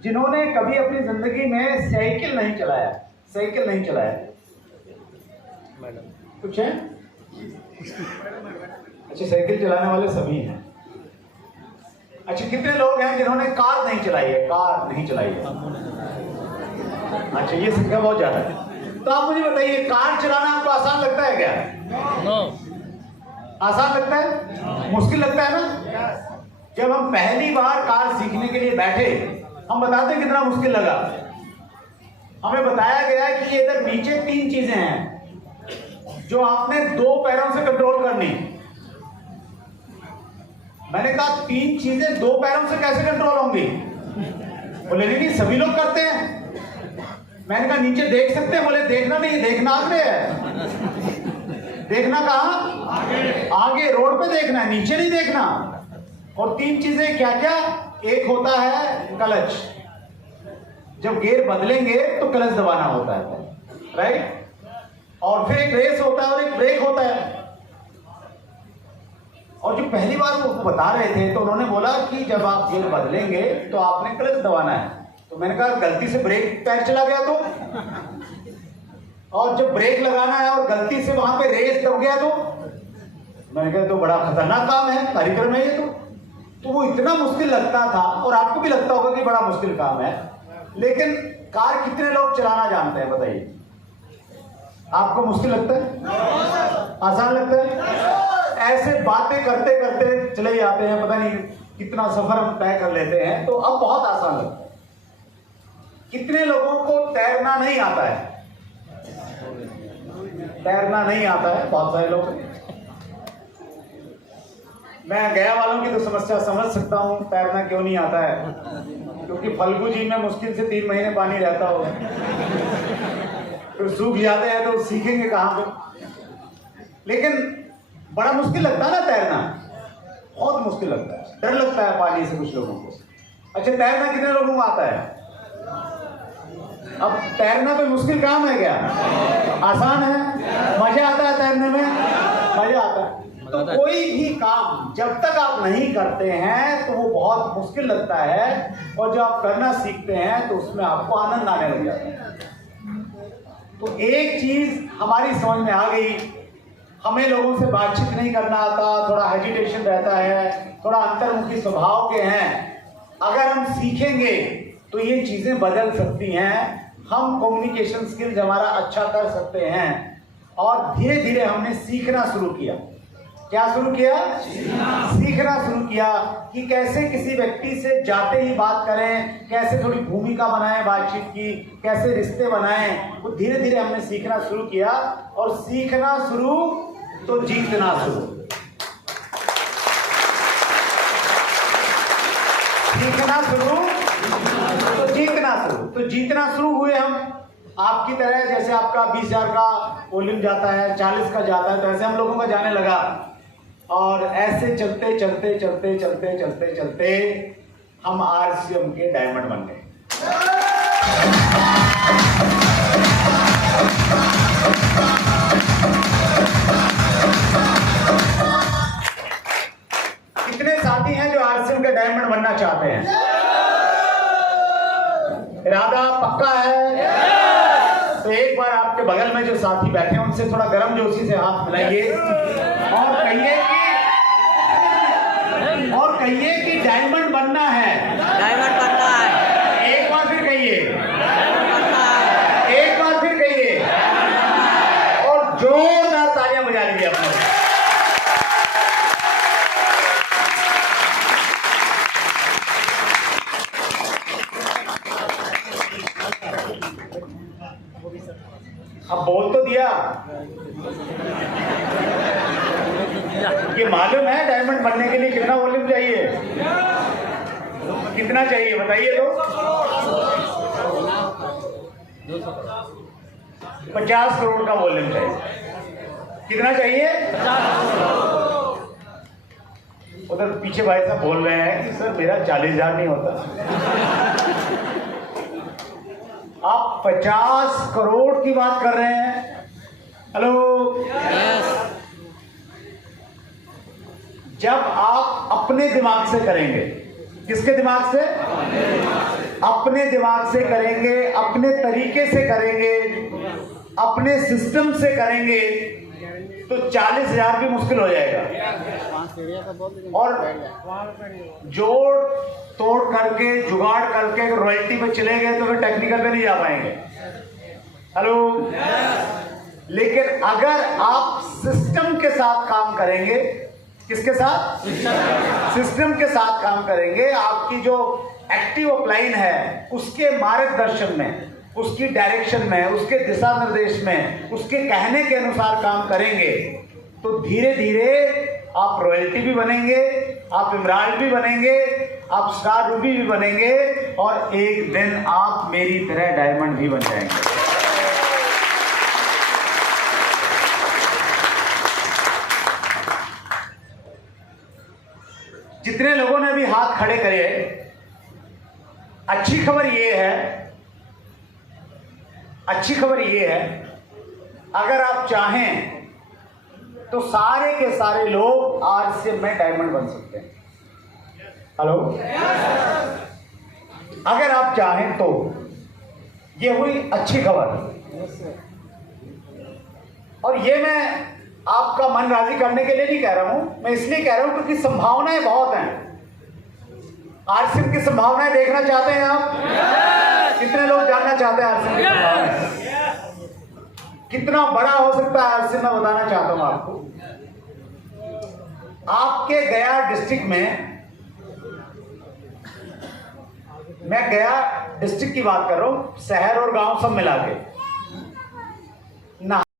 जिन्होंने कभी अपनी जिंदगी में साइकिल नहीं चलाया, साइकिल नहीं चलाया, कुछ है? अच्छा, साइकिल चलाने वाले सभी हैं। अच्छा, कितने लोग हैं जिन्होंने कार नहीं चलाई है? कार नहीं चलाई है। अच्छा, ये संख्या बहुत ज्यादा है। तो आप मुझे बताइए, कार चलाना आपको आसान लगता है क्या? आसान लगता है? मुश्किल लगता है ना? जब हम पहली बार कार सीखने के लिए बैठे, हम बताते हैं कितना मुश्किल लगा। हमें बताया गया कि ये इधर नीचे 3 चीजें हैं जो आपने 2 पैरों से कंट्रोल करनी। मैंने कहा 3 चीजें 2 पैरों से कैसे कंट्रोल होंगी? बोले नहीं, सभी लोग करते हैं। मैंने कहा नीचे देख सकते हैं? बोले देखना नहीं, देखना आगे है। देखना कहां? आगे रोड पे देखना है, नीचे नहीं देखना। और 3 चीजें क्या क्या? एक होता है क्लच, जब गियर बदलेंगे तो क्लच दबाना होता है, राइट? और फिर एक रेस होता है और एक ब्रेक होता है। और जो पहली बार वो बता रहे थे तो उन्होंने बोला कि जब आप गियर बदलेंगे तो आपने क्लच दबाना है। तो मैंने कहा गलती से ब्रेक पैर चला गया तो? और जब ब्रेक लगाना है और गलती से वहां पे रेस दब गया तो? मैंने कहा तो बड़ा खतरनाक काम है, कार्यक्रम है ये तो वो इतना मुश्किल लगता था, और आपको भी लगता होगा कि बड़ा मुश्किल काम है। लेकिन कार कितने लोग चलाना जानते हैं बताइए? आपको मुश्किल लगता है? आसान लगता है? ऐसे बातें करते करते चले जाते हैं, पता नहीं कितना सफर हम तय कर लेते हैं, तो अब बहुत आसान लगता है। कितने लोगों को तैरना नहीं आता है? तैरना नहीं आता है बहुत सारे लोग। मैं गया वालों की तो समस्या समझ सकता हूं, तैरना क्यों नहीं आता है, क्योंकि फल्गु जी में मुश्किल से 3 महीने पानी रहता होगा, फिर सूख जाते हैं तो सीखेंगे कहां पे? लेकिन बड़ा मुश्किल लगता है ना तैरना, बहुत मुश्किल लगता है, डर लगता है पानी से कुछ लोगों को। अच्छा, तैरना कितने लोगों को आता है? अब तैरना कोई मुश्किल काम है क्या? आसान है, मजा आता है तैरने में, मजा आता है। तो कोई भी काम जब तक आप नहीं करते हैं तो वो बहुत मुश्किल लगता है, और जब आप करना सीखते हैं तो उसमें आपको आनंद आने लग जाता है। तो एक चीज हमारी समझ में आ गई, हमें लोगों से बातचीत नहीं करना आता, थोड़ा हेजिटेशन रहता है, थोड़ा अंतर्मुखी स्वभाव के हैं। अगर हम सीखेंगे तो ये चीजें बदल सकती हैं, हम कम्युनिकेशन स्किल्स हमारा अच्छा कर सकते हैं। और धीरे धीरे हमने सीखना शुरू किया। क्या शुरू किया? सीखना शुरू किया कि कैसे किसी व्यक्ति से जाते ही बात करें, कैसे थोड़ी भूमिका बनाएं बातचीत की, कैसे रिश्ते बनाएं। वो धीरे धीरे हमने सीखना शुरू किया, और सीखना शुरू तो जीतना शुरू। सीखना शुरू तो जीतना शुरू। तो जीतना शुरू हुए हम आपकी तरह। जैसे आपका 20,000 का वॉल्यूम जाता है, 40 का जाता है, तो ऐसे हम लोगों का जाने लगा। और ऐसे चलते चलते चलते चलते चलते चलते हम RCM के डायमंड बन गए। कितने साथी हैं जो RCM के डायमंड बनना चाहते हैं? इरादा पक्का है? तो एक बार आपके बगल में जो साथी बैठे हैं उनसे थोड़ा गर्म जोशी से हाथ मिलाइए और कहिए कि डायमंड बनना है। डायमंड बनना है। एक बार फिर कहिए, डायमंड बनना है। एक बार फिर कहिए, और जोरदार तालियां बजा लीजिए अपने। अब बोल तो दिया, ये मालूम है डायमंड बनने के लिए कितना वॉल्यूम चाहिए? कितना चाहिए बताइए तो? 50 करोड़ का वॉल्यूम चाहिए। कितना चाहिए? उधर पीछे भाई साहब बोल रहे हैं कि सर मेरा 40,000 नहीं होता। आप 50 करोड़ की बात कर रहे हैं? हेलो, जब आप अपने दिमाग से करेंगे। किसके दिमाग से? अपने दिमाग से करेंगे, अपने तरीके से करेंगे, अपने सिस्टम से करेंगे तो 40,000 भी मुश्किल हो जाएगा। और जोड़ तोड़ करके जुगाड़ करके रॉयल्टी पे चले गए तो फिर टेक्निकल पे नहीं जा पाएंगे। हेलो, लेकिन अगर आप सिस्टम के साथ काम करेंगे, किसके साथ? सिस्टम के साथ काम करेंगे, आपकी जो एक्टिव अपलाइन है उसके मार्गदर्शन में, उसकी डायरेक्शन में, उसके दिशा निर्देश में, उसके कहने के अनुसार काम करेंगे तो धीरे धीरे आप रॉयल्टी भी बनेंगे, आप इमराल्ड भी बनेंगे, आप स्टार रूबी भी बनेंगे और एक दिन आप मेरी तरह डायमंड भी बन जाएंगे। जितने लोगों ने अभी हाथ खड़े करे, अच्छी खबर ये है, अगर आप चाहें तो सारे के सारे लोग आज से मैं डायमंड बन सकते हैं। हेलो, अगर आप चाहें तो। ये हुई अच्छी खबर। और ये मैं आपका मन राजी करने के लिए नहीं कह रहा हूं, मैं इसलिए कह रहा हूं क्योंकि संभावनाएं बहुत हैं। आरसीएम की संभावनाएं देखना चाहते हैं आप? कितने लोग जानना चाहते हैं आरसीएम की संभावनाएं? कितना बड़ा हो सकता है आरसीएम, मैं बताना चाहता हूं आपको। आपके गया डिस्ट्रिक्ट में, मैं गया डिस्ट्रिक्ट की बात कर रहा हूं, शहर और गांव सब मिला के